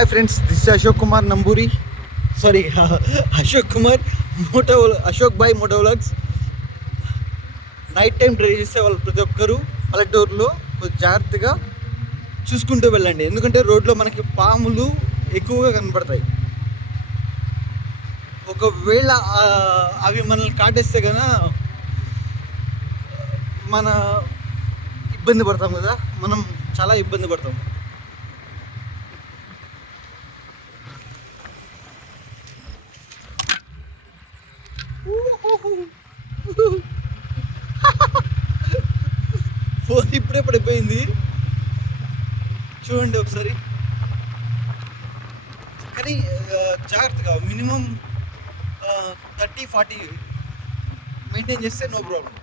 Hi friends, this Ashok Kumar Namburi. Sorry, Ashok Kumar Ashok boy moto vlogs. Night time drive చేస్తే వాళ్ళు ప్రతి ఒక్కరూ పల్లెటూరులో కొంచెం జాగ్రత్తగా చూసుకుంటూ వెళ్ళండి. ఎందుకంటే రోడ్లో మనకి పాములు ఎక్కువగా కనపడతాయి. ఒకవేళ అవి మనల్ని కాటేస్తే కనుక మన ఇబ్బంది పడతాం కదా, మనం చాలా ఇబ్బంది పడతాం. ఫోన్ ఇప్పుడే పడిపోయింది, చూడండి ఒకసారి. కానీ జాగ్రత్తగా మినిమం 30-40 మెయింటైన్ చేస్తే నో ప్రాబ్లం.